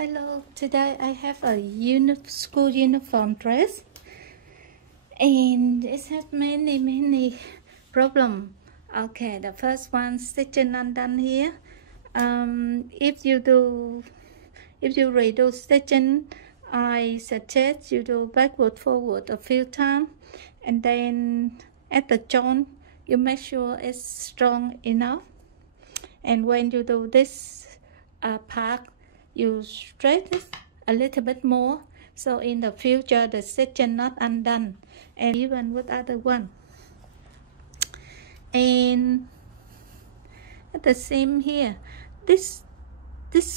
Hello, today I have a school uniform dress and it has many problems. Okay, the first one, stitching undone here. If you redo stitching, I suggest you do backward forward a few times, and then at the joint you make sure it's strong enough. And when you do this part, you stretch it a little bit more, so in the future the stitching not undone, and even with other one. And the same here. This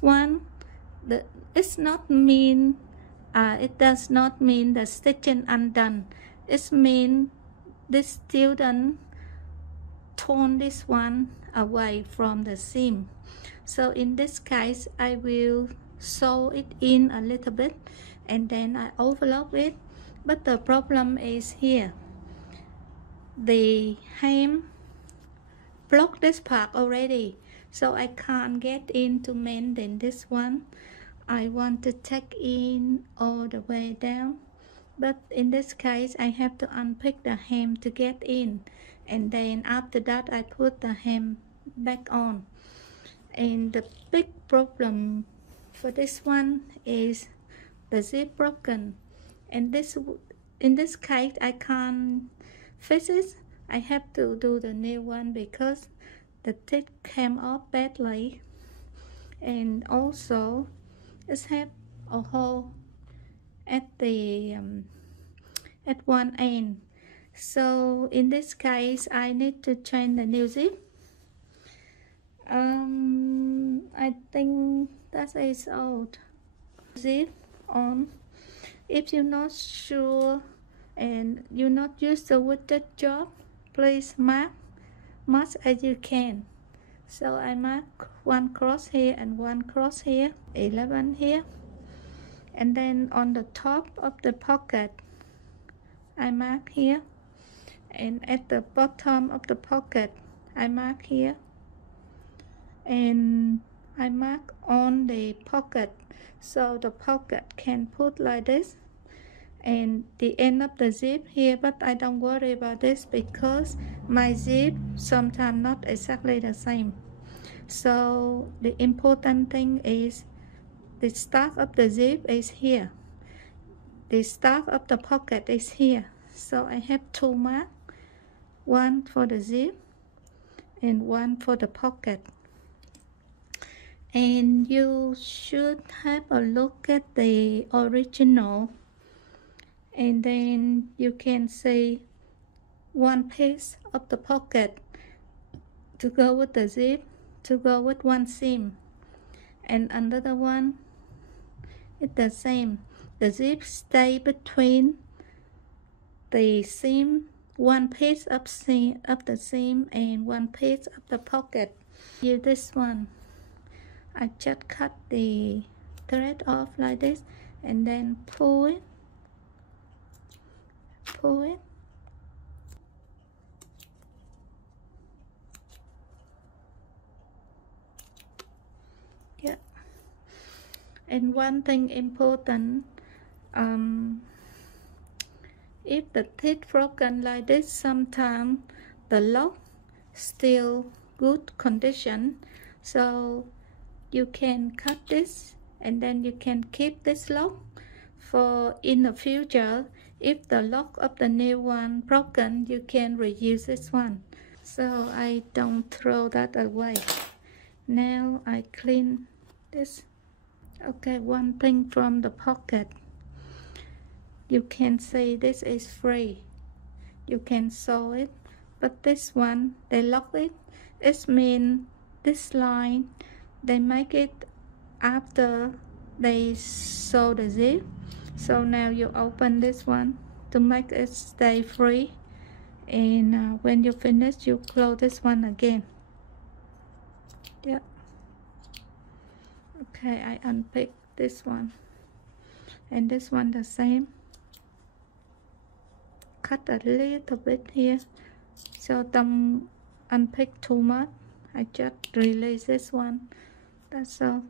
one, it's not mean. It does not mean the stitching undone. It means this student torn this one away from the seam. So in this case, I will sew it in a little bit and then I overlock it. But the problem is here. The hem blocked this part already, so I can't get into mending this one. I want to tack in all the way down, but in this case I have to unpick the hem to get in, and then after that I put the hem back on. And the big problem for this one is the zip broken, and in this case I can't fix it. I have to do the new one because the tip came off badly, and also it has a hole at the at one end. So in this case I need to change the new zip. I think that is old zip on. If you're not sure and you're not used to with the job, please mark much as you can. So I mark one cross here and one cross here, 11 here, and then on the top of the pocket I mark here, and at the bottom of the pocket I mark here, and I mark on the pocket so the pocket can put like this, and the end of the zip here. But I don't worry about this because my zip sometimes not exactly the same. So the important thing is the start of the zip is here, the start of the pocket is here. So I have two marks, one for the zip and one for the pocket. And you should have a look at the original, and then you can see one piece of the pocket to go with the zip, to go with one seam, and another one is the same. The zip stay between the seam, one piece of the seam and one piece of the pocket. Use this one. I just cut the thread off like this and then pull it. Yeah. And one thing important, if the teeth broken like this, sometimes the lock still good condition, so you can cut this and then you can keep this lock for in the future. If the lock of the new one broken, you can reuse this one, so I don't throw that away. Now I clean this. Okay, one thing from the pocket, you can see this is free, you can sew it, but this one they lock it. It means this line they make it after they sew the zip. So now you open this one to make it stay free, and when you finish you close this one again. Yeah. Okay, I unpick this one and this one the same. Cut a little bit here, so don't unpick too much. I just release this one, that's all.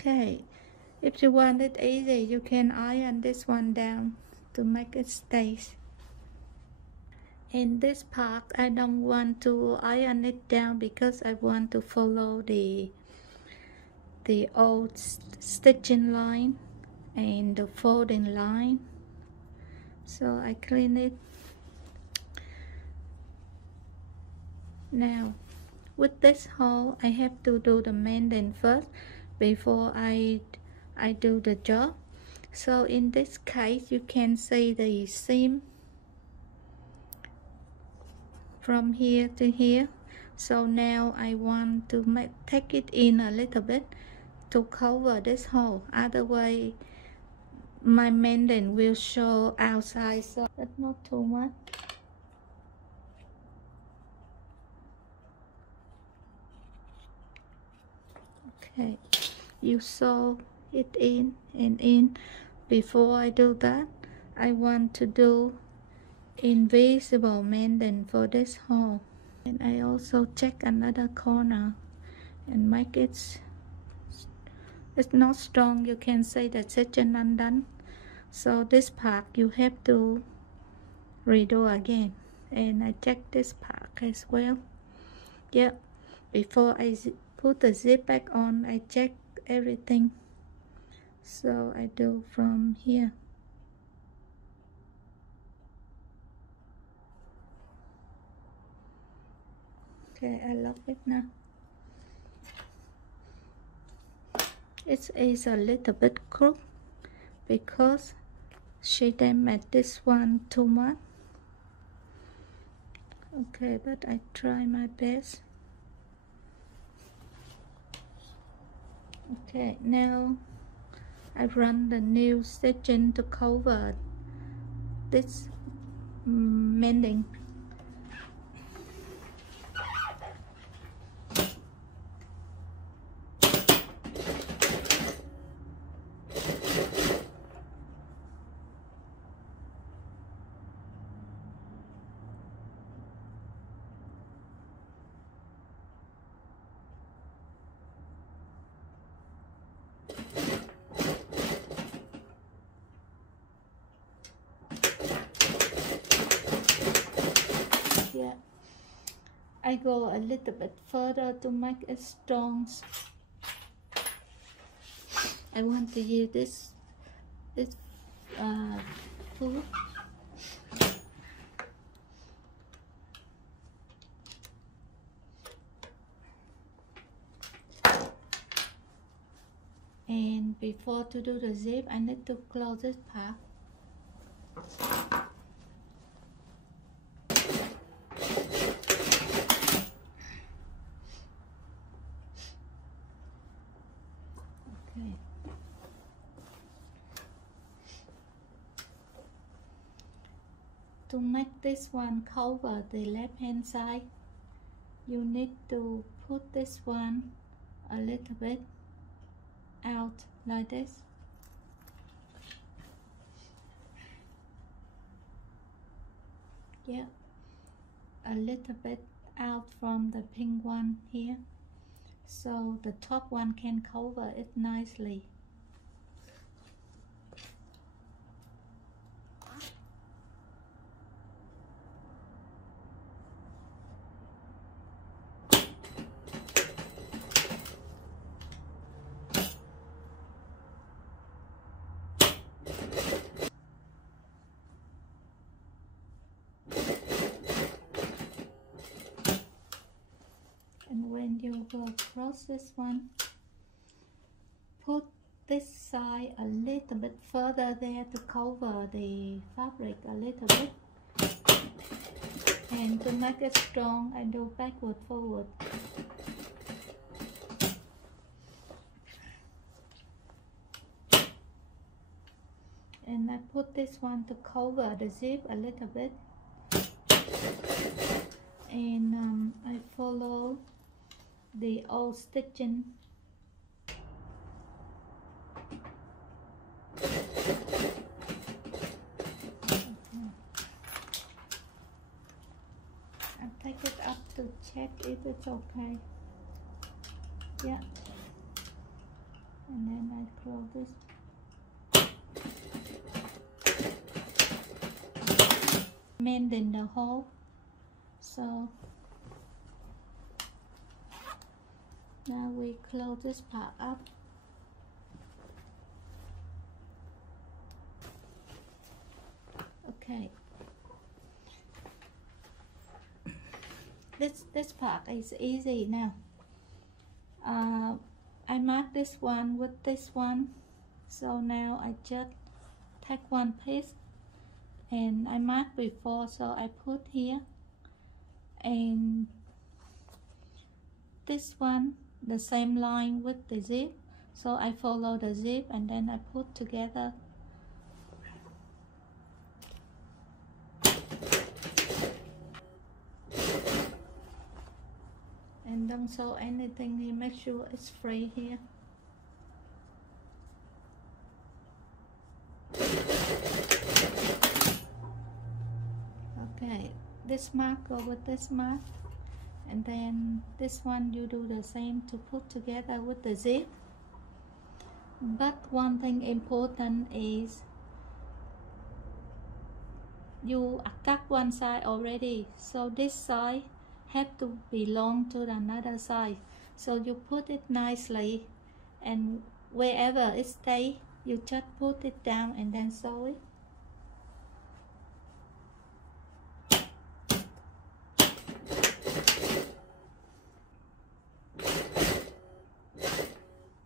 Okay, if you want it easy, you can iron this one down to make it stay. In this part, I don't want to iron it down because I want to follow the old stitching line and the folding line. So I clean it. Now, with this hole, I have to do the mending first before I do the job. So in this case, you can see the seam from here to here. So now I want to take it in a little bit to cover this hole. Otherwise, my mending will show outside, so that's not too much. Okay, you sew it in and in. Before I do that, I want to do invisible mending for this hole, and I also check another corner and make it's not strong. You can say that section undone, so this part you have to redo again, and I check this part as well. Yeah, before I put the zip back on, I check everything. So I do from here. Okay, I lock it now. It is a little bit crooked because she damaged this one too much. Okay, but I try my best. Okay, now I run the new stitching to cover this mending. Yeah, I go a little bit further to make it strong. I want to use this food. And before to do the zip, I need to close this part. Okay. To make this one cover the left hand side, you need to put this one a little bit out like this. Yeah, a little bit out from the pink one here, so the top one can cover it nicely. And when you go across this one, put this side a little bit further there to cover the fabric a little bit. And to make it strong, I do backward, forward. And I put this one to cover the zip a little bit. And I follow the old stitching. I'll take it up to check if it's okay. Yeah, and then I close this. Mending the hole, so now we close this part up. Okay, this part is easy now. I mark this one with this one, so now I just take one piece and I marked before, so I put here, and this one the same line with the zip, so I follow the zip and then I put together. And don't sew anything here, make sure it's free here. Okay, this mark go with this mark, and then this one you do the same to put together with the zip. But one thing important is you cut one side already, so this side have to belong to another side, so you put it nicely, and wherever it stays you just put it down and then sew it.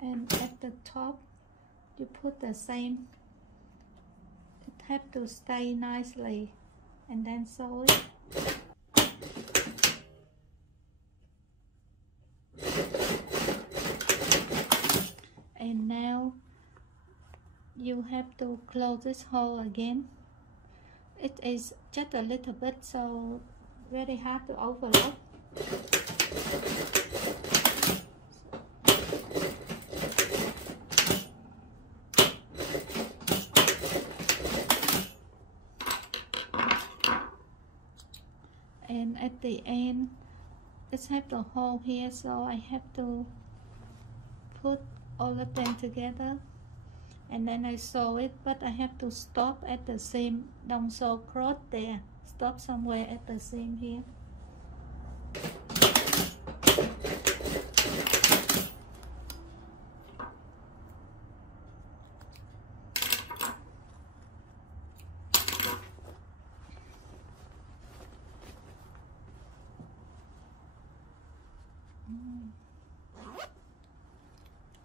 And at the top you put the same, it have to stay nicely, and then sew it. And now you have to close this hole again. It is just a little bit, so very hard to overload. And at the end it's have the hole here, so I have to put all of them together and then I sew it, but I have to stop at the seam. Don't sew cross there, stop somewhere at the seam here.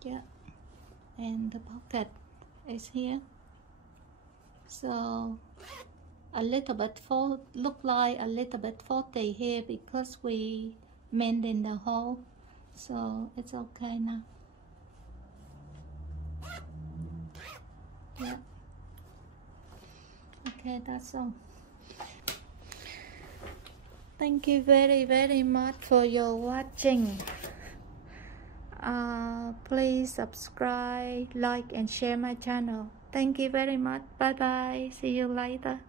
Yeah, and the pocket is here, so a little bit look like a little bit faulty here because we mending the hole, so it's okay now. Yeah, okay, that's all. Thank you very much for your watching. Please subscribe, like and share my channel. Thank you very much. Bye bye, see you later.